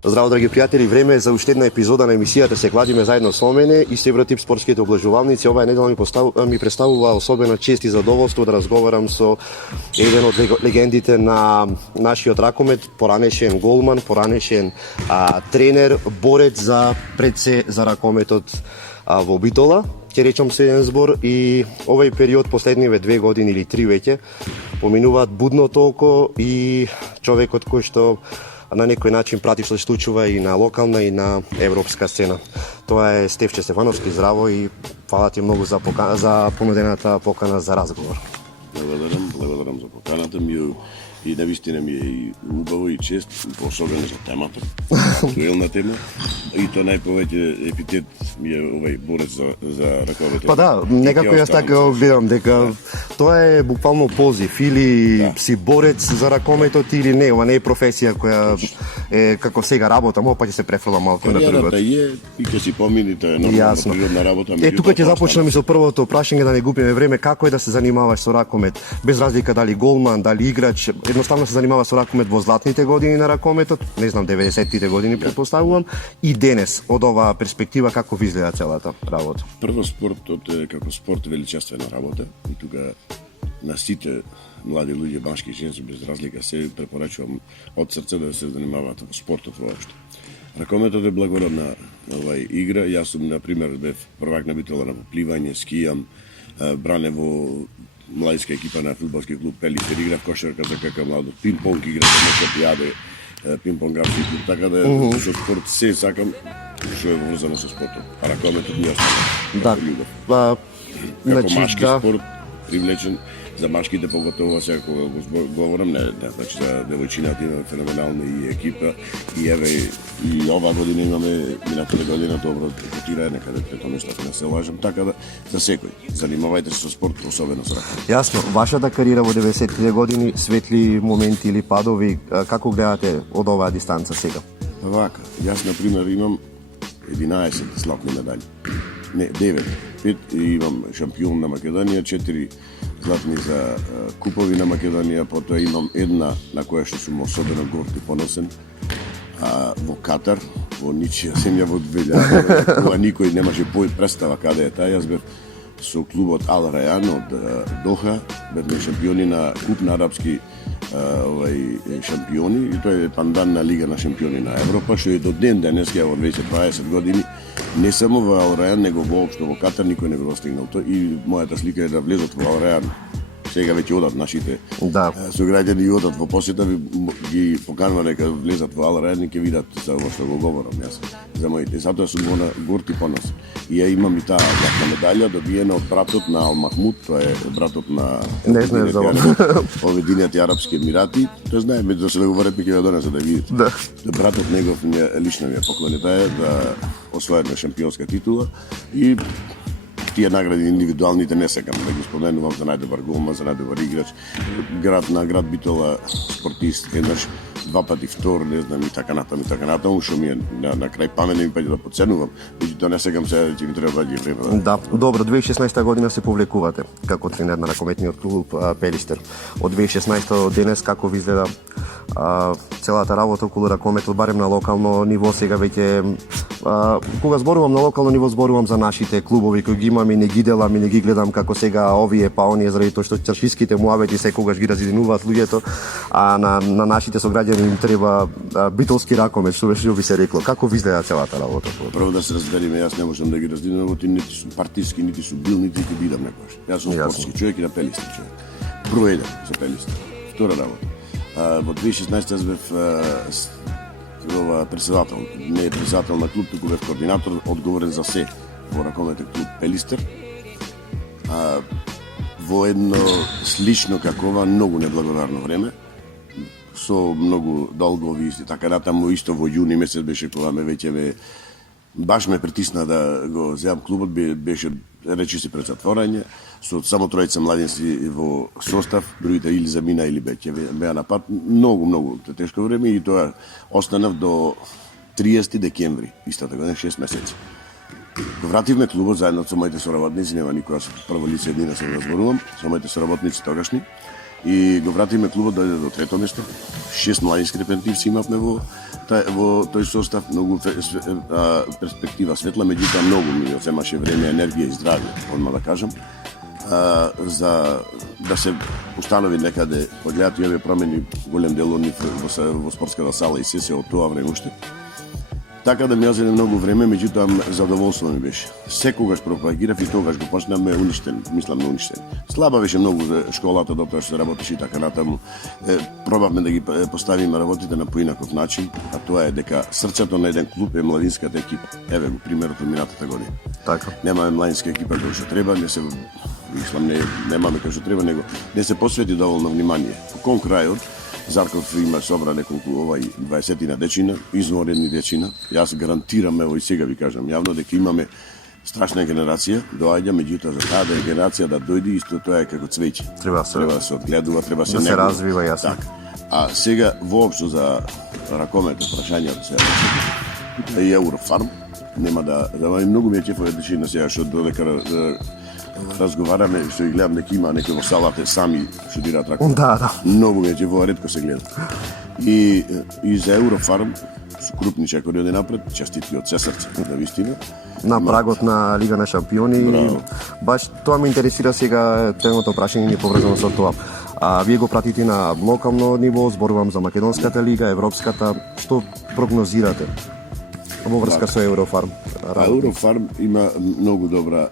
Здраво, драги пријатели, време е за уште една епизода на емисијата Се кладиме заедно со мене и Евротип спортските облажувалници. Оваа недела ми представува особена чест и задоволство да разговарам со еден од легендите на нашиот ракомет, поранешен голман, поранешен тренер, борец за пред се за ракометот во Битола. Ќе речам се еден збор и овој период последниве 2 години или 3 веќе поминуваат будно толку и човекот кој што на некој начин прати што се случува и на локална и на европска сцена. Тоа е Стефче Стефановски, здраво и фала ти многу за понудената покана за разговор. Благодарам за поканата и навистина ми е и убаво и чест, особено за темата, актуелна тема. И тоа најповеќе епитет ми е овој борец за раковете. Па да, некако јас така го гледам дека тоа е буквално позив или си борец за ракометот или не, ова не е професија која е како сега работа, па ќе се префрла малку на другот. Кариерата е и ќе си помини, тоа е нормална природна работа. Тука ќе започнеме со првото прашање да не губиме време, како е да се занимаваш со ракомет, без разлика дали голман, дали играч, едноставно се занимава со ракомет во златните години на ракометот, не знам 90-тите години претпоставувам, и денес од оваа перспектива како ви изгледа целата работа? Прво, спортот е како спорт величествена работа и тука на сите млади луѓе, башки и женски без разлика се препорачувам од срце да се занимаваат во спортот воопшто. Ракометот е благородна игра. Јас сум на пример бев првак на Битола на пливање, скијам, бране во младинска екипа на фудбалски клуб Пелистер, играв кошарка за КК Младост, пинг-понг играв на Шапијаде, пинг-понгавски клуб, така да со спорт се сакам што е врзано со спортот. А ракометот ми остана. Да. Како машки спорт привлечен, за машките поготово сега кога го говорам, не, значи за девојчината имаме феноменална и екипа и еве и ова година имаме минатата година добро котирање некаде трето место, не се лажам, така да за секој занимавајте се со спорт, особено со ракомет. Јасно, вашата кариера во 90-тите години, светли моменти или падови, како гледате од оваа дистанца сега? Вака, јас на пример имам 11 златни медали. Не, 9. 5 и имам шампион на Македонија, 4 златни за купови на Македонија, потоа имам една на која што сум особено горд и поносен, во Катар, во ничија земја во 2000, кога никој немаше представа каде е тај, јас бев со клубот Ал Раян од Доха, бевме шампиони на куп на арапски шампиони и тој е пандан на Лига на шампиони на Европа, што е до ден денеска во 20 години не само во Ал Раян, него воопшто во Катар никој не го достигнал тоа и мојата слика е да влезат во Ал Раян. Сега веќе одат нашите сограѓани и одат во посета, ги поканува дека влезат во Ал Раян и ќе видат за ова што го говорам јас за моите. Затоа сум горд и поносен. И ја имам и таа златна медалја добиена од братот на Ал Махмуд, тоа е братот на Обединети арапски емирати. Тоа знаеме да се договориме ќе ја донесе да видите. Да. Братот негов лично ми ја поклони таа да освоиме шампионска титула и тие награди индивидуалните не сакам да ги споменувам за најдобар голман, за најдобар играч, град Битола спортист, еднаш 2 пати втор, не знам и така натаму, што ми е на крај памена ми паѓа да подценувам, меѓутоа не сакам сега ќе ми треба да ги време. Да, добро, 2016 година се повлекувате како тренер на ракометниот клуб Пелистер. Од 2016 до денес како ви изгледа целата работа околу ракометот, барем на локално ниво, сега веќе кога зборувам на локално ниво, зборувам за нашите клубови кои ги имам и не ги делам и не ги гледам како сега овие па оние, заради тоа што чаршиските муабети секогаш ги разединуваат луѓето, а на нашите сограѓани им треба битолски ракомет, што би се рекло. Како ви изгледа целата работа? Прво да се разбереме, јас не можам да ги раздинувам, нити сум партиски, нити сум бил, нити ќе бидам некојаш. Јас сум спортски човек и на Пелистер човек. Број 1 за Пелистер. Втора работа. Во 2016 јас бев председател, не е председател на клуб, туку бев координатор, одговорен за се во ракометен клуб Пелистер. Во едно слично како ова, многу неблагодарно време, со многу долгови и така натаму, исто во јуни месец беше кога баш ме притисна да го земам клубот, беше речи се пред затворање, со само тројца младинци во состав, другите или замина или беа на пат, многу тешко време и тоа останав до 30 декември, истата година, 6 месеци. Го вративме клубот заедно со моите соработници, нема никоја со прво лице еднина се разборувам, со моите соработници тогашни, и го вратиме клубот дојде до трето место. 6 младински репрезентативци имавме во тој состав, многу перспектива светла, меѓутоа многу ми одземаше време, енергија и здравје, одма да кажам, за да се установи некаде, погледат и овие промени, голем дел од нив во спортската сала и се од тоа време уште. Така да ми јазене многу време, меѓутоа задоволство ми беше. Секогаш пропагирав и тогаш го почнаме уништен, мислам уништен. Слаба беше многу школата дотоа што работеше и така натаму. Пробавме да ги поставиме работите на поинаков начин, а тоа е дека срцето на еден клуб е младинската екипа. Еве го примерот од минатата година. Така. Немаме младинска екипа како што треба, немаме како што треба, него не се посвети доволно внимание. Кон крајот Зарков има собра неколку 20 дечина, изворедни дечина. Јас гарантирам, ево и сега ви кажам јавно, дека имаме страшна генерација, доаѓа, меѓутоа за таа генерација да дојде, исто тоа е како цвеќе. Треба да се одгледува, треба да се развива, јасно. Так. А сега воопшто за ракомето прашањето се и Еврофарм, нема да многу ми е ќефове дечина сега што додека разговараме, што ги гледам дека има некои во салата сами шудираат ракомет. Да. Многу ми е ќефова, ретко се гледа. И за Еврофарм со крупни чекори оди напред, честити од се срце, на вистина. На прагот на Лига на шампиони. Браво. Баш тоа ме интересира сега, теното прашање ми е поврзано со тоа. Вие го пратите на локално ниво, зборувам за Македонската лига, Европската, што прогнозирате во врска со Еврофарм? Еврофарм има многу добра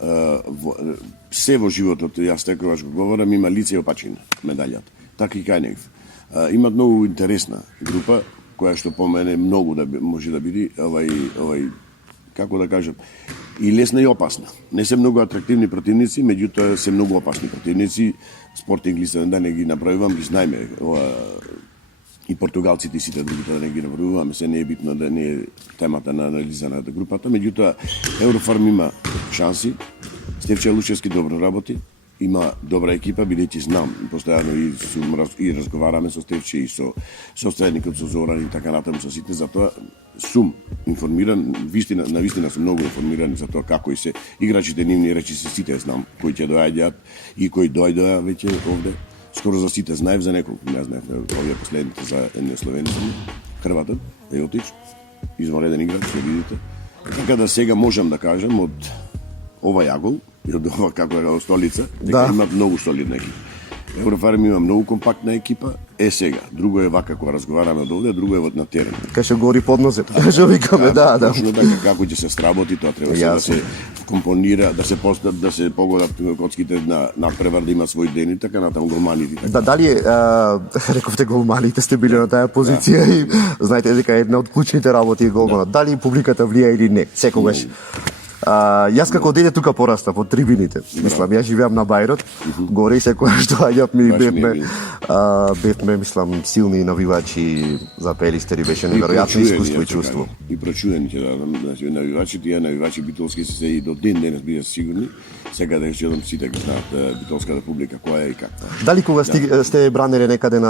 се во животот, јас секогаш го говорам, има лице и опачина медаљата. Така и кај негов. Има многу интересна група која што по мене многу да може да биде како да кажам, и лесна и опасна. Не се многу атрактивни противници, меѓутоа се многу опасни противници. Спортинг листа да не ги направувам, ги знаеме. И португалците и сите другите да не ги направуваме, се не е битно да не е темата на анализа на групата, меѓутоа Еврофарм има шанси. Стефче Лушевски добро работи, има добра екипа, бидејќи знам постојано и разговараме со Стефче и со средникот, со Зоран и така натаму со сите, затоа сум информиран, на вистина сум многу информиран за тоа како и се играчите нивни речи се сите знам, кои ќе доаѓаат и кои дојдоа веќе овде. Скоро за сите знаев, за неколку не знаев, овие последните за едни словенци, Хрватот, Еотич, извонреден играч, ќе видите. Така да сега можам да кажам од ова јагол и од ова како е столица, дека има многу солидна екипа. Еврофарм има многу компактна екипа, сега. Друго е вака кога разговараме од овде, друго е на терен. Кај што гори подносет, што викаме, да. Точно така, како ќе се сработи, тоа треба да се компонира, да се погодат коцките на превар да има свој ден и така натаму голманите. Да, дали рековте голманите сте били на таа позиција и знаете дека една од клучните работи е голманот. Дали публиката влија или не, секогаш. Јас како дете тука порастав од трибините. Мислам, јас живеам на Бајрот, горе и секогаш доаѓавме и бевме, мислам, силни навивачи за Пелистер и беше неверојатно искуство и чувство. И прочудени ќе дадам, навивачи, тие навивачи битолски се и до ден денес бидат сигурни. Сега да ќе сите ги знаат битолската публика која е и каква. Дали кога сте бранери некаде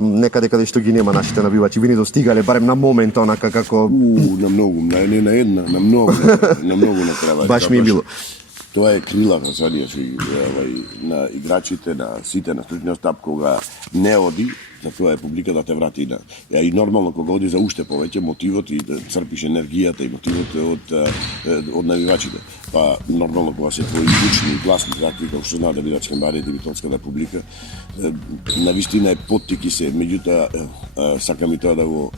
некаде каде што ги нема нашите навивачи, ви не достигале барем на момент онака како на многу, не на една, на многу не треба. Баш ми е било. Тоа е крилата на играчите, на сите, на стручниот штаб, кога не оди, за тоа е публика да те врати и нормално кога оди за уште повеќе мотивот и да црпиш енергијата и мотивот од навивачите. Па нормално кога се твои лични и гласни такви како што знаат да бидат скамбарите и битолската публика, навистина е поттики се, меѓутоа сакам и тоа да го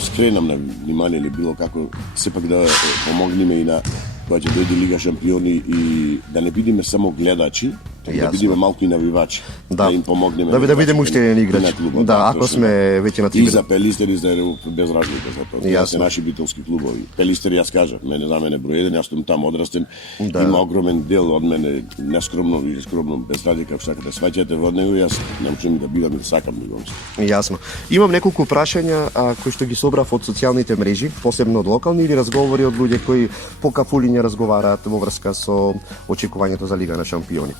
скренам на внимание или било како сепак да помогнеме и на кога ќе дојде Лига шампиони и да не бидеме само гледачи, да бидеме малку и навивачи, да им помогнеме. Да бидеме уште еден играч. Да, ако сме веќе на трибина. И за Пелистер и за без разлика за тоа. Тоа се наши битолски клубови. Пелистер јас кажав, мене за мене број 1, јас сум таму одрастен. Има огромен дел од мене нескромно или скромно без разлика како сакате сваќате во него, јас научам да бидам и сакам да го. Јасно. Имам неколку прашања кои што ги собрав од социјалните мрежи, посебно од локални или разговори од луѓе кои по кафулиња разговараат во врска со очекувањето за Лига на шампиони.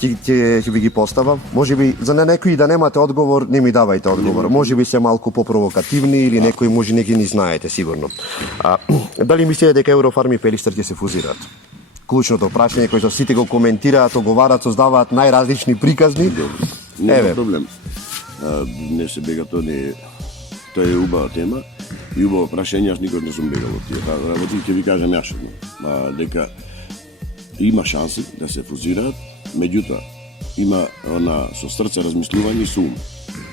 Ќе ви ги поставам. Може би за некои да немате одговор, не ми давајте одговор. Може би се малку попровокативни или некои може не ги ни знаете сигурно. Дали мислите дека Еврофарм и Пелистер ќе се фузираат? клучното прашање кој што сите го коментираат, оговараат, создаваат најразлични приказни. Нема проблем. Не се бега, тоа е убава тема и убаво прашање, аз никој не сум бегал од тие работи, ќе ви кажам јас дека има шанси да се фузираат, меѓутоа има со срце размислување и со ум.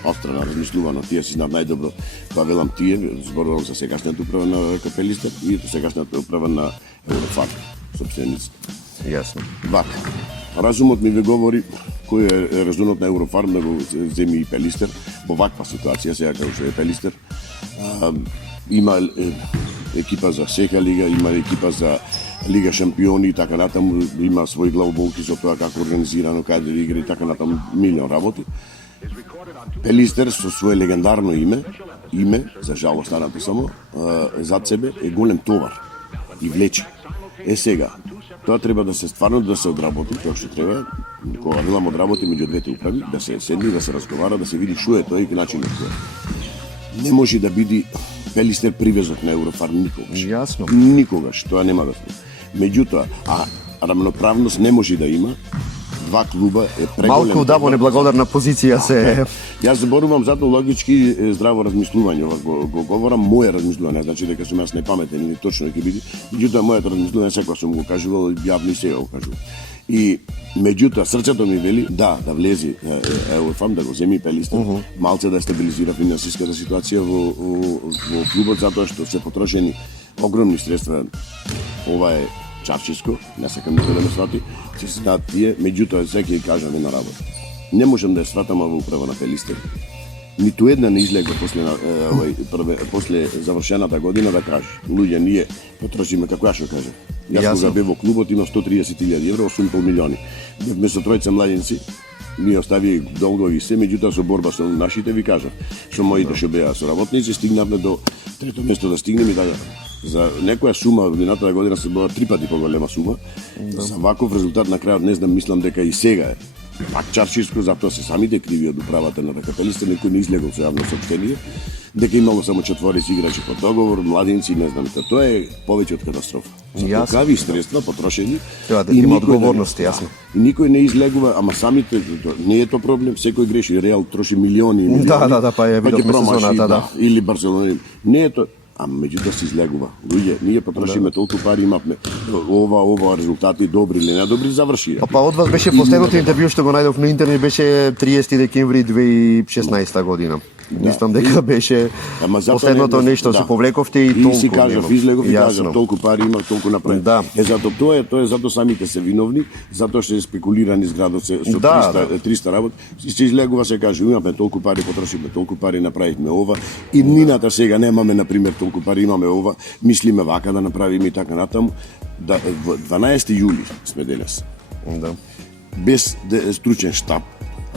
Острана размислувано, тие си знаат најдобро, па велам тие, зборувам за сегашната управа на Капелистер и сегашната управа на Еврофарм, собствениците. Јасно. Вака, разумот ми ве говори кој е резонот на Еврофарм да го земи и Пелистер во ваква ситуација, сега како што е Пелистер. Има екипа за сека лига, има екипа за Лига шампиони и така натаму, има своји главоболки со тоа како организирано, каде да игра и така натаму, милион работи. Пелистер со свое легендарно име, за жал останато само, зад себе е голем товар и влече. Сега, тоа треба да се стварно да се одработи, тоа што треба, кога велам одработи меѓу двете управи, да се седни, да се разговара, да се види што е тоа и начинот тоа. Не може да биде Пелистер привезок на Еврофарм никогаш. Јасно. Никогаш, тоа нема да се. Меѓутоа, рамноправност не може да има. Два клуба е преголем. Малку удаво неблагодарна позиција се. Јас зборувам затоа логички здраво размислување, го говорам мое размислување, значи дека сум јас непаметен или точно ќе биде. Меѓутоа моето размислување секогаш сум го кажувал, јавно и сега го кажувам. И меѓутоа срцето ми вели да влези Еврофарм, да го земи Пелистер, малце да стабилизира финансиската ситуација во клубот, затоа што се потрошени огромни средства. Ова е чарчиско, не сакам никој да ме свати, се знаат тие, меѓутоа сега ќе кажам една работа. Не можам да ја сватам во управа на Пелистер. Ниту една не излегла после завршената година да каже, луѓе, ние потрошиме, како ја што кажа. Јас кога бев во клубот има 130.000 евро, 8,5 милиони. Бевме со тројца младенци, ми остави долгови се, меѓутоа со борба со нашите ви кажав, со моите што беа соработници, стигнавме до трето место да стигнеме и така. За некоја сума минатата година се била 3 пати поголема сума. За ваков резултат на крајот не знам, мислам дека и сега е. Пак чарчиско, затоа се самите криви од управата на Капелистер, некој не излегол со јавно соопштение, дека имало само 4 играчи по договор, младинци, не знам, тоа е повеќе од катастрофа. За такави средства потрошени Треба да има одговорност, јасно. И никој не излегува, ама самите не е тоа проблем, секој греши, Реал троши милиони. Да, па е видовме сезоната, да. Или Барселона, не е тоа. А меѓутоа се излегува. Луѓе, ние потрошиме толку пари, имавме ова резултати добри или недобри, заврши. Па од вас беше последното интервју што го најдов на интернет беше 30 декември 2016 година. Мислам дека беше последното нешто, се повлековте и толку. И си кажав, излегов и кажав, толку пари имав, толку направив. Да. Затоа тоа е затоа самите се виновни, затоа што е спекулирани зградот со 300 работи. Се излегува, се каже, имаме толку пари, потрошиме толку пари, направивме ова. И нината сега немаме, например, толку пари, имаме ова, мислиме вака да направиме и така натаму. 12 јули сме денес. Да. Без стручен штаб,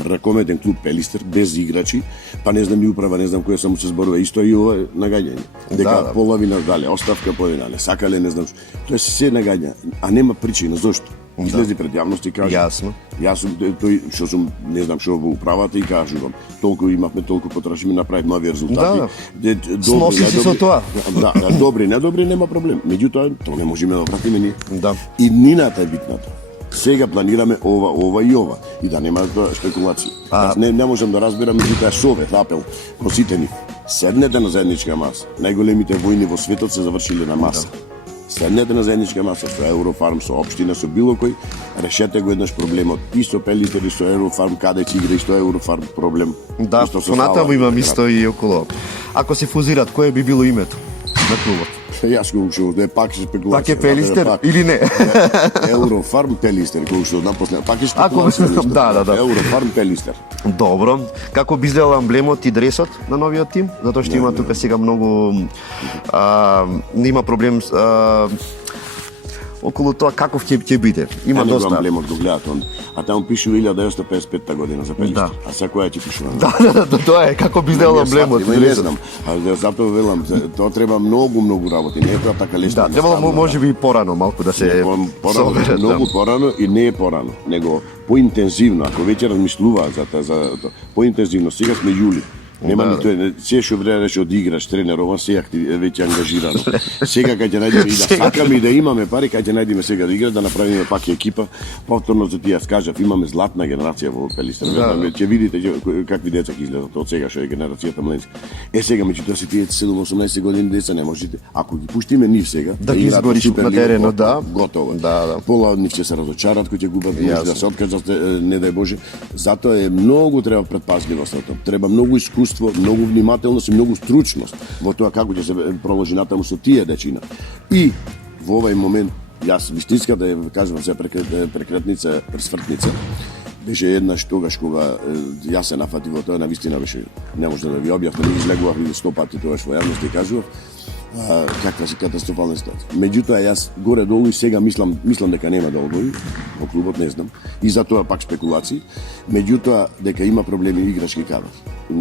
ракометен клуб Пелистер, без играчи, па не знам и управа, не знам кој само се зборува, исто и ова нагаѓање. Дека половина дале, оставка половина, не сакале, не знам што. Тоа се нагаѓа, а нема причина, зошто? Излези пред јавност и кажа. Јасно. Јас сум тој што сум, не знам што во управата и кажувам. Толку имавме, толку потрошиме, направив нови резултати. Сноси се со тоа. Да, добри, недобри, нема проблем. Меѓутоа, тоа не можеме да вратиме ние. Да. И нината е битната. Сега планираме ова и ова. И да нема тоа спекулации. Јас не можам да разберам, меѓутоа совет, апел, кон сите ни. Седнете на заедничка маса. Најголемите војни во светот се завршиле на маса. Седнете на заедничка маса со Еврофарм, со општина, со било кој, решете го еднаш проблемот. И со Пелистер, и со Еврофарм, каде ќе игра и со Еврофарм проблем. Да, понатаму имам исто и около. Ако се фузират, кое би било името на клубот? Јас го ушо, да пак се спекулација. Пак е Пелистер или не? Еврофарм Пелистер, кој ушо знам после. Пак е спекулација. Да. Еврофарм Пелистер. Добро. Како би изгледал амблемот и дресот на новиот тим? Затоа што има тука сега многу нема проблем околу тоа каков ќе биде. Има доста. Амблемот го гледат он. А таму пише 1955 година за Пелистер. Да. А сега која ќе пишува? Да, тоа е како би изгледал амблемот. Не знам. А затоа велам, тоа треба многу работи. Не е тоа така лесно. Да, требало можеби и порано малку да се порано, многу порано и не е порано, него поинтензивно, ако веќе размислуваат за тоа, поинтензивно. Сега сме јули. Нема ни тој, се што време што одиграш, тренерова, се веќе ангажирано. Сега кај ќе најдеме и да сакаме и да имаме пари, кај ќе најдеме сега да игра, да направиме пак екипа. Повторно за тие скажав, имаме златна генерација во Пелистер. Ќе видите какви деца ќе изгледат од сега што е генерацијата младинска. Сега меѓутоа се тие 17-18 години деца не можете. Ако ги пуштиме нив сега, да ги изгориш на теренот, да. Готово. Да. Пола од нив ќе се разочарат кога ќе губат, да се откажат, не дај Боже. Затоа е многу треба предпазливост на тоа. Треба многу искуство, многу внимателност и многу стручност во тоа како ќе се проложи натаму со тие дечина. И во овај момент јас вистинската кажувам се прекретница, пресвртница. Беше еднаш тогаш кога јас се нафатив во тоа, навистина беше, не може да ви објаснам, излегував и 100 пати тогаш во јавност и кажував каква си катастрофална ситуација. Меѓутоа јас горе долу и сега мислам дека нема да одбори во клубот, не знам. И за тоа пак спекулации. Меѓутоа дека има проблеми играчки кадар.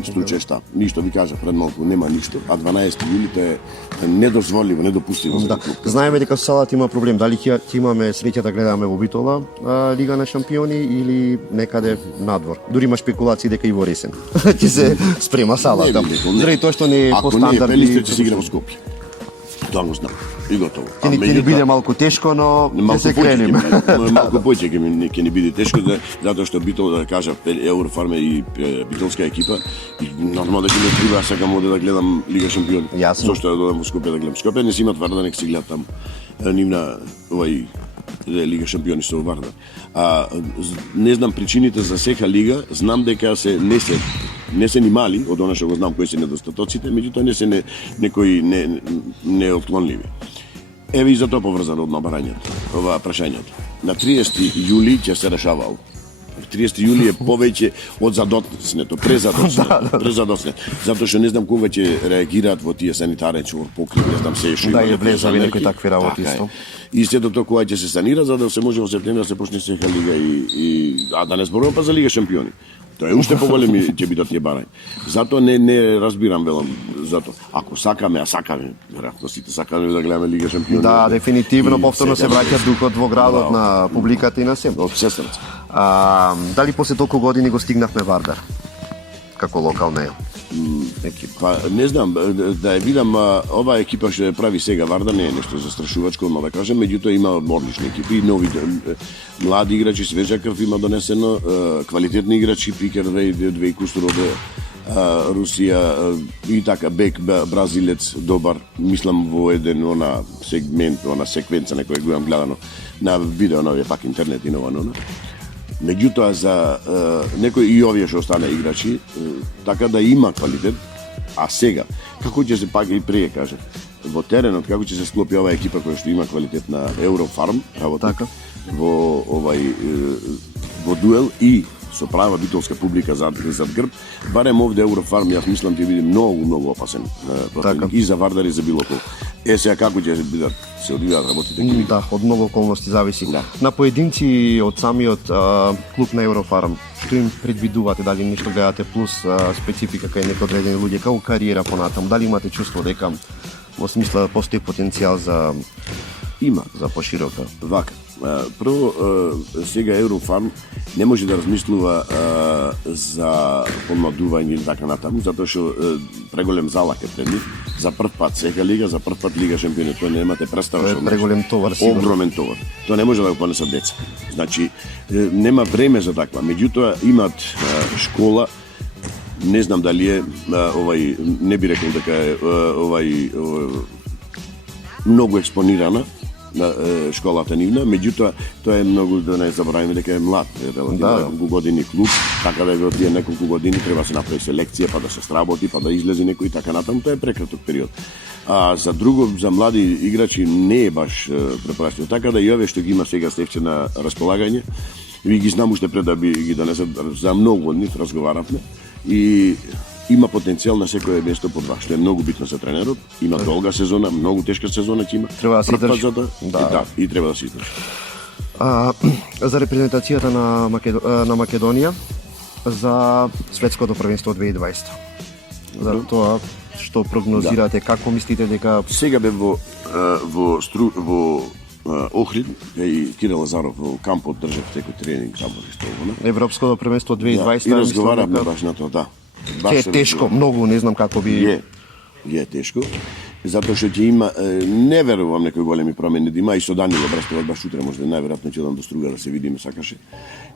Стручен штаб. Ништо ви кажа пред малку нема ништо, а 12 јули тоа е недозволиво, недопустиво за клуб. Знаеме дека салата има проблем. Дали ќе имаме среќа да гледаме во Битола Лига на шампиони или некаде надвор. Дури има спекулации дека и во ресен ќе се спрема салата. Заради тоа што не е по стандарди. Ако не е Пелистер ќе се игра во Скопје. Тоа го знам. И готово. Ќе ни биде малку тешко, но ќе се кренеме. Малку поќе ќе ни биде тешко, затоа што Битол, да кажа, Еврофарм и битолска екипа, и нормално дека не треба сакам оде да гледам Лига шампиони. Зошто да додам во Скопје да гледам? Скопје не си имат Вардар, нека си гледат таму. Нивна овај Лига шампиони со Вардар. Не знам причините за сека лига, знам дека не се ни мали, од она што го знам кои се недостатоците, меѓутоа не се некои неотклонливи. Еве и за тоа поврзано од барањето, ова прашањето. На 30 јули ќе се решава ова. 30 јули е повеќе од задоцнето, презадоцнето. Затоа што не знам кога ќе реагираат во тие санитарни чувар покрив, не знам се што има. Да, влезави некои такви работи исто. И сето тоа кога ќе се санира за да се може во септември да се почне сека лига и да не зборувам па за Лига шампиони. Тоа е уште поголеми ќе бидат тие барања. Затоа не разбирам велам затоа. Ако сакаме, веројатно сите сакаме да гледаме Лига шампиони. Да, дефинитивно повторно се враќа духот во градот на публиката и на се. Од се срце. Дали после толку години го стигнавме Вардар? Како локална екипа? Па не знам, да ја видам оваа екипа што ја прави сега Вардар не е нешто застрашувачко, но да кажам, меѓутоа има одлични екипи, нови млади играчи, свежа крв има донесено, квалитетни играчи, Пикер Рей, две кустур од Русија и така бек бразилец добар, мислам во еден сегмент, секвенца на која го имам гледано на видео на пак интернет и нова. Меѓутоа за некои и овие што остана играчи, така да има квалитет, а сега како ќе се пак и прие кажа, во теренот како ќе се склопи оваа екипа која што има квалитет на Еврофарм, работа во во дуел и со права битолска публика зад грб, барем овде Еврофарм јас мислам ќе биде многу опасен противник и за Вардар и за било кој. Сега како ќе се одвијаат работите? Да, од многу околности зависи. Да. На поединци од самиот клуб на Еврофарм, што им предвидувате, дали нешто гледате плюс специфика кај некои одредени луѓе, како кариера понатаму, дали имате чувство дека во смисла постои потенцијал за поширока? Вака. Прво, сега Еврофарм не може да размислува за помладување или така натаму, затоа што преголем залак е пред нив. За прв пат сега лига, за прв пат Лига шампиони, тоа немате представа што преголем товар сигурно. Огромен товар. Тоа не може да го понесат деца. Значи, нема време за таква. Меѓутоа имат школа, не знам дали е не би рекол дека е многу експонирана на школата нивна, меѓутоа тоа е многу, да не забораваме дека е млад, релативно неколку години клуб, така да во тие неколку години треба да се направи селекција, па да се сработи, па да излезе некој така натаму, тоа е прекраток период. А за друго, за млади играчи не е баш препорачливо. Така да и овие што ги има сега Стефче на располагање, ви ги знам уште пред да би ги донесат, за многу од нив разговаравме и има потенцијал на секое место по два, што е многу битно за тренерот. Има долга сезона, многу тешка сезона ќе има. Треба да се издржи. И треба да се издржи. За репрезентацијата на Македонија за светското првенство 2020. За тоа што прогнозирате, како мислите дека сега бе во Охрид и Кирил Лазаров во кампот држав секој тренинг кампот исто. Европското првенство 2020 и разговаравме баш на тоа, да. Ќе е тешко, многу, не знам како би... Е тешко, затоа што ќе има, не верувам некои големи промени да има, и со Данило Брастовот баш утре може најверојатно ќе одам до Струга да се видиме сакаше.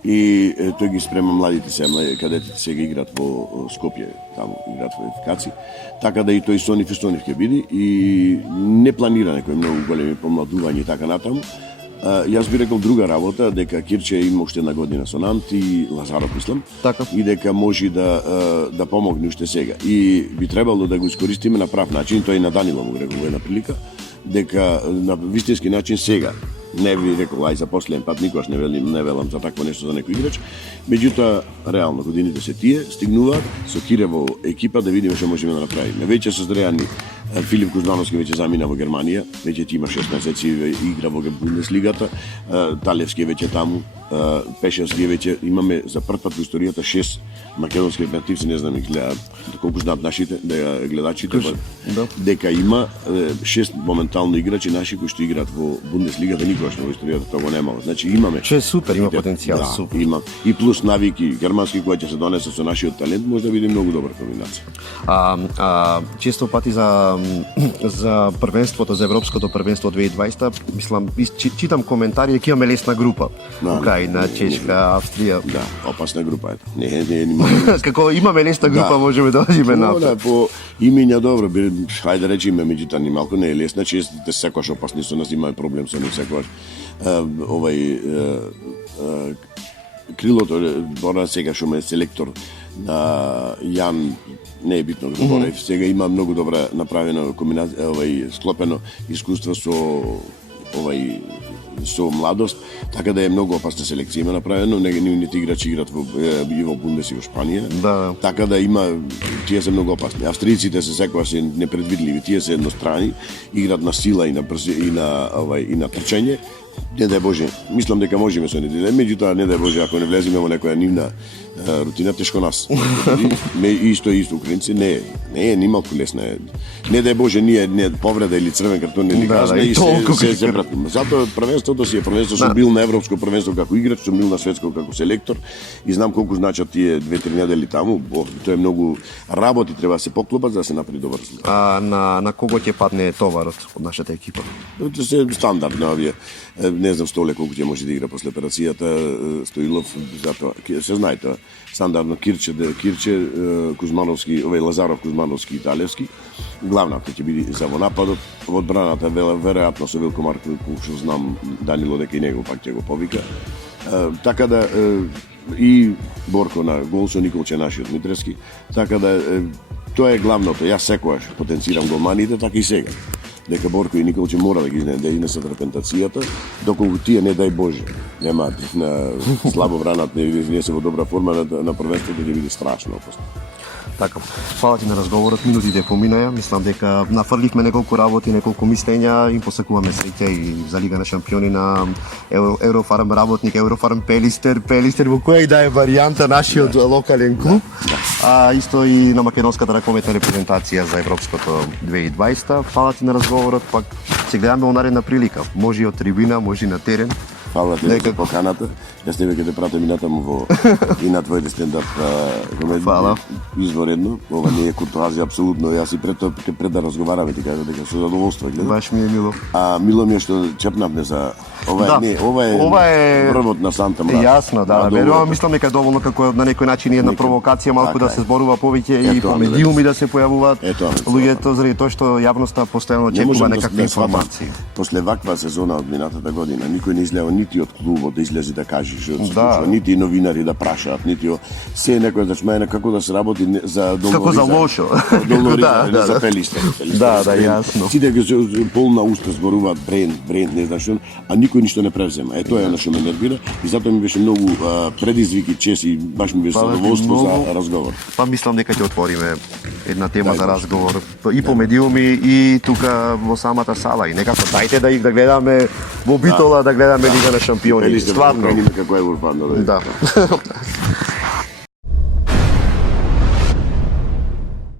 И тој ги спрема младите кадетите сега играат во Скопје, таму играат во квалификации. Така да и тој Сонив ќе биде и не планира некои многу големи помладувања и така натаму. Јас би рекол друга работа, дека Кирче има уште една година со Нант и Лазаров мислам, Така. и дека може да помогне уште сега. И би требало да го искористиме на прав начин, тој и на Данило му рекол во една прилика, дека на вистински начин сега, не би рекол ај за последен пат, никогаш не велам за такво нешто за некој играч, меѓутоа реално годините се тие, стигнуваат со Кирево екипа да видиме што можеме да направиме. Веќе со зреани Филип Кузмановски веќе замина во Германија, веќе ти има 6 месеци игра во Бундеслигата, Талевски веќе таму, Пешевски веќе имаме за прв пат во историјата 6 македонски альтернативци, не знам и гледаат колку знаат нашите гледачите, дека има 6 моментално играчи наши кои што играат во Бундеслигата, никогаш во историјата тоа го немало. Значи имаме. Че супер, има потенцијал, да, супер. Има и плюс навики германски кои ќе се донесат со нашиот талент, може да види многу добра комбинација. Често пати за првенството, за европското првенство 2020, мислам, читам коментари дека имаме лесна група. Украина, Чешка, Австрија. Да, опасна група е. Не нима. Како имаме лесна група, можеме да одиме напред. По имиња добро, хајде речиме, меѓутоа ни малку не е лесна, честите секогаш опасни со нас, имаме проблем со нив секогаш. Крилото, бора сега што ме селектор на Јан, не е битно да борев, сега има многу добра направено комбинација, склопено искуство со младост, така да е многу опасна селекција има направено, нивните играчи играат во Бундес и во Шпанија. Да. Така да има, тие се многу опасни. Австријците се секогаш се непредвидливи, тие се еднострани, играат на сила и на трчање. Не дај Боже, мислам дека можеме со нив, меѓутоа не дај Боже ако не влеземе во некоја нивна рутина, тешко нас. Исто украинци не е ни малку лесна. Не дај Боже ние повреда или црвен картон не ни казна и се запратиме. Затоа првенството си е првенство, сум бил на европско првенство како играч, сум бил на светско како селектор и знам колку значат тие 2-3 недели таму. Тоа е многу работи, треба да се поклопат за да се направи добар резултат. На кого ќе падне товарот од нашата екипа? Тоа се стандардно овие. Не знам Столе колку ќе може да игра после операцијата, Стоилов, затоа се знае тоа. Стандардно Кирче, Кузмановски, Лазаров, Кузмановски и Талевски. Главната ќе биде за во нападот, во одбраната веројатно со Велко Марковиќ, што знам Данило дека и него пак ќе го повика. Така да и Борко на гол со Николче нашиот Митрески. Така да тоа е главното. Јас секогаш потенцирам голманите, така и сега. Дека Борко и Николче мора да ги изнесат репентацијата, доколку тие не дај Боже немаат на слабо вранат, не се во добра форма на првенството, ќе биде страшно опасно. Така, фала ти на разговорот, минутите поминаја, мислам дека нафрливме неколку работи, неколку мислења и посакуваме среќа и за Лига на шампиони на Еврофарм работник, Еврофарм Пелистер во која и да е варијанта нашиот локален клуб, исто и на македонската ракометна репрезентација за европското 2020. Фала ти на разговорот, пак се гледаме во наредна прилика, може и од трибина, може и на терен. Фала ти за поканата. Јас тебе ќе те пратам и натаму и на твоите стендап комедија. Изворедно. Ова не е куртоазија апсолутно. Јас и пред да разговараме ти кажа дека со задоволство гледам. Баш ми е мило. Мило ми е што чепнавме за ова е врвот на Санта Мрак. Јасно, да. Верувам, мислам дека е доволно како на некој начин една провокација малку да се зборува повеќе и по медиуми да се појавуваат луѓето заради тоа што јавноста постојано очекува некакви информации. После ваква сезона од минатата година никој не излева нити од клубот да излезе да каже што се случува, нити новинари да прашаат, нити се некој зачмајна како да се работи за долориза. Како за лошо. За Пелистер. Да, јасно. Сите ги полна уста зборуваат бренд, не знам што, а никој ништо не превзема. Тоа е што ме нервира и затоа ми беше многу предизвики, чеси, баш ми беше задоволство за разговор. Па мислам дека ќе отвориме една тема за разговор и по медиуми и тука во самата сала и некако дајте да гледаме во Битола, да гледаме Лига на шампиони. Стварно. Како е Урбан, да.